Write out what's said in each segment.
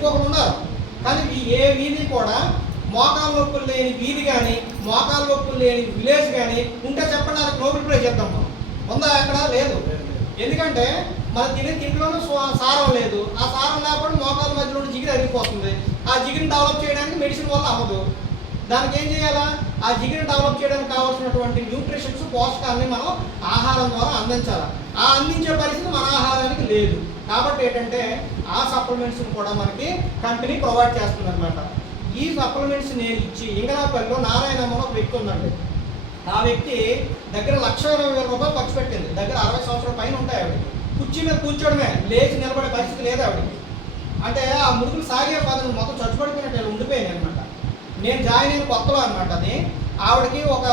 ఎందుకు ఒకరు ఉన్నారు. కానీ ఏ వీధి కూడా మోకాలు నొప్పులు లేని వీధి కానీ మోకాలు నొప్పులు లేని విలేజ్ కానీ ఉంటే చెప్పండి, నాకు నోబెల్ ప్రైజ్ చేద్దాం. ఉందా? అక్కడ లేదు. ఎందుకంటే మన తినే తిండిలోనూ సారం లేదు. ఆ సారం లేకపోతే మోకాల మధ్యలో జిగిరి అరిగిపోతుంది. ఆ జిగిరిని డెవలప్ చేయడానికి మెడిసిన్ వల్ల అవ్వదు. దానికి ఏం చేయాలా? ఆ జిగిరిని డెవలప్ చేయడానికి కావాల్సినటువంటి న్యూట్రిషన్స్, పోషకాలని మనం ఆహారం ద్వారా అందించాలి. ఆ అందించే పరిస్థితి మన ఆహారానికి లేదు. కాబట్టి ఏంటంటే ఆ సప్లిమెంట్స్ని కూడా మనకి కంపెనీ ప్రొవైడ్ చేస్తుంది అనమాట. ఈ సప్లిమెంట్స్ నేను ఇచ్చి ఇంగనాపల్లిలో నారాయణమ్మ ఒక వ్యక్తి ఉందండి. ఆ వ్యక్తి దగ్గర 1,20,000 ఖర్చు పెట్టింది. దగ్గర 60 సంవత్సరాల పైన ఉంటాయి ఆవిడ. కుర్చీ మీద కూర్చోవడమే, లేచి నిలబడే పరిస్థితి లేదు ఆవిడకి. అంటే ఆ ముడుకులు సాగే పదం మొత్తం చచ్చిపడిపోయినట్టు ఉండిపోయింది అనమాట. నేను జాయిన్ అయిన కొత్తలో అనమాట అది. ఆవిడకి ఒక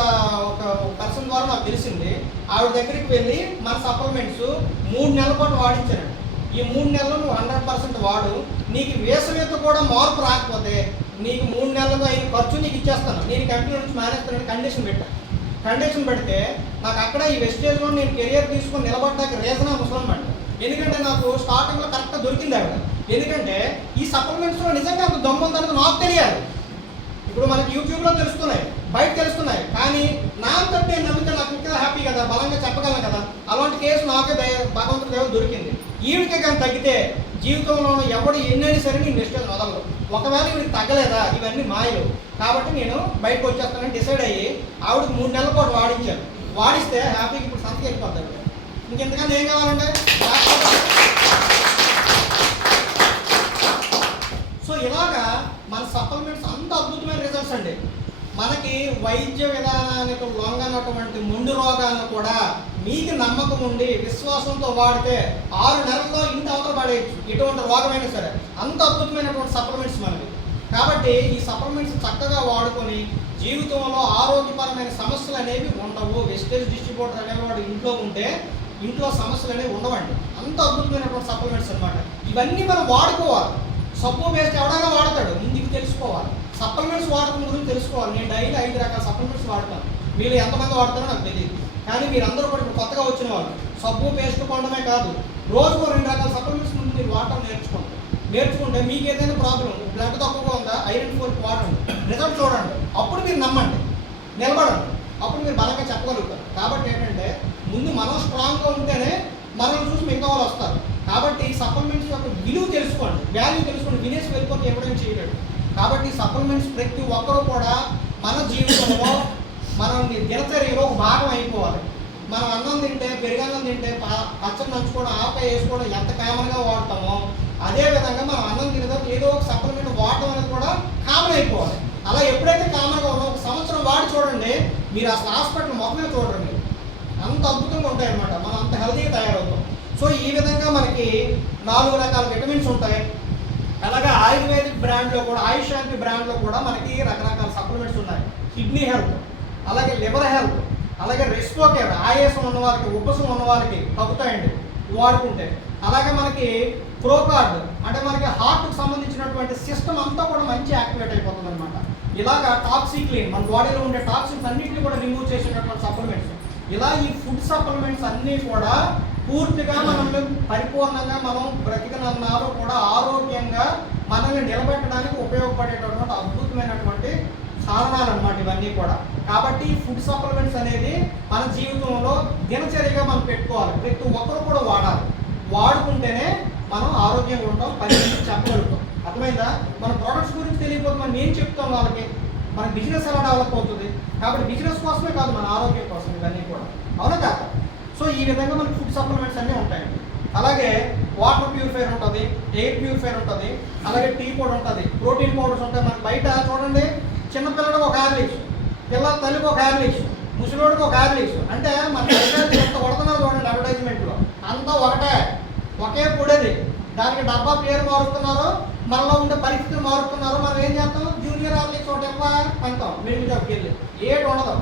పర్సన్ ద్వారా నాకు తెలిసింది. ఆవిడ దగ్గరికి వెళ్ళి మన సప్లిమెంట్స్ 3 నెలల పాటు వాడించానండి. ఈ 3 నెలలు నువ్వు 100% వాడు, నీకు వేసవితో కూడా మార్పు రాకపోతే నీకు 3 నెలలుగా అయిన ఖర్చు నీకు ఇచ్చేస్తాను, నేను కంపెనీ నుంచి మానేస్తానని కండిషన్ పెడితే నాకు అక్కడ ఈ వెస్టేజ్లో నేను కెరియర్ తీసుకొని నిలబడ్డానికి రీజన్ ముసలం అండి. ఎందుకంటే నాకు స్టార్టింగ్లో కరెక్ట్గా దొరికింది ఆవిడ. ఎందుకంటే ఈ సప్లిమెంట్స్లో నిజంగా అంత దమ్ము ఉందనేది నాకు తెలియాలి. ఇప్పుడు మనకి యూట్యూబ్లో తెలుస్తున్నాయి, బయట తెలుస్తున్నాయి, కానీ నా అంతటి నేను నమ్మితే నాకు ఇంకా హ్యాపీ కదా, బలంగా చెప్పగలను కదా. అలాంటి కేసు నాకే భగవంతుడి దేవుడు దొరికింది. ఈవిడికే కానీ తగ్గితే జీవితంలో ఎవడు ఎన్నైనా సరే నేను వెస్టేజ్ వదలదు. ఒకవేళ ఈవిడికి తగ్గలేదా, ఇవన్నీ మాయలు. కాబట్టి నేను బయటకు వచ్చేస్తానని డిసైడ్ అయ్యి ఆవిడకి 3 నెలల పాటు వాడించాను. వాడిస్తే హ్యాపీగా ఇప్పుడు సంతకి వెళ్ళిపోతాడు. ఇంకెంతకన్నా ఏం కావాలంటే సో ఇలాగా మన సప్లిమెంట్స్ అంత అద్భుతమైన రిజల్ట్స్ అండి. మనకి వైద్య విధానానికి లొంగనటువంటి మొండు రోగాలను కూడా మీకు నమ్మకం ఉండి విశ్వాసంతో వాడితే 6 నెలల్లో ఇంటి అవతల పడేయచ్చు, ఎటువంటి రోగమైనా సరే. అంత అద్భుతమైనటువంటి సప్లిమెంట్స్ మనకి. కాబట్టి ఈ సప్లిమెంట్స్ చక్కగా వాడుకొని జీవితంలో ఆరోగ్యపరమైన సమస్యలు అనేవి ఉండవు. వెస్టేజ్ డిస్ట్రిబ్యూటర్ అనేవాడు ఇంట్లో ఉంటే ఇంట్లో సమస్యలు అనేవి ఉండవండి. అంత అద్భుతమైనటువంటి సప్లిమెంట్స్ అనమాట. ఇవన్నీ మనం వాడుకోవాలి. సబ్బు వేస్ట్ ఎవడైనా వాడతాడు, ఇంటికి తెలుసుకోవాలి. సప్లిమెంట్స్ వాడకం గురించి తెలుసుకోవాలి. నేను డైలీ 5 రకాల సప్లిమెంట్స్ వాడతాను. వీళ్ళు ఎంతమంది వాడతారో నాకు తెలియదు. కానీ మీరందరూ కూడా ఇప్పుడు కొత్తగా వచ్చిన వాళ్ళు సబ్బు పేస్ట్ కొనడమే కాదు, రోజుకో 2 రకాల సప్లిమెంట్స్ ముందు మీరు వాడటం నేర్చుకుంటే మీకు ఏదైనా ప్రాబ్లం, బ్లడ్ తక్కువగా ఉందా, ఐరన్ ఫోర్క్ వాడండి, రిజల్ట్ చూడండి. అప్పుడు మీరు నమ్మండి, నిలబడండి. అప్పుడు మీరు బలంగా చెప్పగలుగుతారు. కాబట్టి ఏంటంటే ముందు మనం స్ట్రాంగ్గా ఉంటేనే మనల్ని చూసి మిగతా వాళ్ళు వస్తారు. కాబట్టి సప్లిమెంట్స్ యొక్క విలువ తెలుసుకోండి, వాల్యూ తెలుసుకోండి. వినేసి వెళ్ళిపోతే ఎప్పుడైనా చేయలేడు. కాబట్టి సప్లిమెంట్స్ ప్రతి ఒక్కరూ కూడా మన జీవితంలో మనం దినచర్యలో ఒక భాగం అయిపోవాలి. మనం అన్నం తింటే, పెరుగన్నం తింటే పచ్చడి నంచుకోవడం, ఆవకాయ వేసుకోవడం ఎంత కామన్గా వాడతామో అదేవిధంగా మనం అన్నం తినే ఏదో ఒక సప్లిమెంట్ వాడటం అనేది కూడా కామన్ అయిపోవాలి. అలా ఎప్పుడైతే కామన్గా ఉందో 1 సంవత్సరం వాడి చూడండి, మీరు అసలు హాస్పిటల్ మొత్తమే చూడండి, మీరు అంత అద్భుతంగా ఉంటాయి అన్నమాట. మనం అంత హెల్తీగా తయారవుతాం. సో ఈ విధంగా మనకి 4 రకాల విటమిన్స్ ఉంటాయి. అలాగే ఆయుర్వేదిక్ బ్రాండ్లో కూడా, ఆయుష్ శాంతి బ్రాండ్లో కూడా మనకి రకరకాల సప్లిమెంట్స్ ఉన్నాయి. కిడ్నీ హెల్త్, అలాగే లివర్ హెల్త్, అలాగే రెస్పో కేర్, ఆయాసం ఉన్న వారికి, ఉబ్బసం ఉన్న వారికి తగ్గుతాయండి వాడుకుంటే. అలాగే మనకి ప్రోకార్డ్ అంటే మనకి హార్ట్కి సంబంధించినటువంటి సిస్టమ్ అంతా కూడా మంచి యాక్టివేట్ అయిపోతుంది అనమాట. ఇలాగా టాక్సిక్లీన్, మన బాడీలో ఉండే టాక్సిన్స్ అన్నింటినీ కూడా రిమూవ్ చేసేటటువంటి సప్లిమెంట్స్. ఇలా ఈ ఫుడ్ సప్లిమెంట్స్ అన్నీ కూడా పూర్తిగా మనల్ని పరిపూర్ణంగా మనం బ్రతికనన్నారు కూడా ఆరోగ్యంగా మనల్ని నిలబెట్టడానికి ఉపయోగపడేటటువంటి అద్భుతమైనటువంటి సాధనాలు అన్నమాట ఇవన్నీ కూడా. కాబట్టి ఫుడ్ సప్లిమెంట్స్ అనేది మన జీవితంలో దినచర్యగా మనం పెట్టుకోవాలి. ప్రతి ఒక్కరు కూడా వాడాలి. వాడుకుంటేనే మనం ఆరోగ్యంగా ఉంటాం, 10 మందికి చెప్పగలుగుతాం. అర్థమైందా? మన ప్రోడక్ట్స్ గురించి తెలియకపోతే మనం నేను చెప్తాం వాళ్ళకి, మన బిజినెస్ ఎలా డెవలప్ అవుతుంది. కాబట్టి బిజినెస్ కోసమే కాదు, మన ఆరోగ్యం కోసం ఇవన్నీ కూడా. అవునా కాదు? సో ఈ విధంగా మనకి ఫుడ్ సప్లిమెంట్స్ అన్నీ ఉంటాయండి. అలాగే వాటర్ ప్యూరిఫైర్ ఉంటుంది, ఎయిర్ ప్యూరిఫైర్ ఉంటుంది, అలాగే టీ పౌడర్ ఉంటుంది, ప్రోటీన్ పౌడర్స్ ఉంటాయి. మనకి బయట చూడండి, చిన్నపిల్లడికి ఒక హార్లిక్స్, పిల్లల తల్లికి ఒక హార్లిక్స్, ముసలివాడికి ఒక హార్లిక్స్. అంటే మన ఎంత కొడుతున్నారు చూడండి అడ్వర్టైజ్మెంట్లో, అంతా ఒకే పొడేది. దానికి డబ్బా పేరు మారుతున్నారు, మనలో ఉండే పరిస్థితులు మారుతున్నారు. మనం ఏం చేస్తాం, జూనియర్ హార్లిక్స్ ఒకటి ఎక్కువ అంటాం, మిడిల్ జాబ్కి వెళ్ళి ఏటి ఉండదు.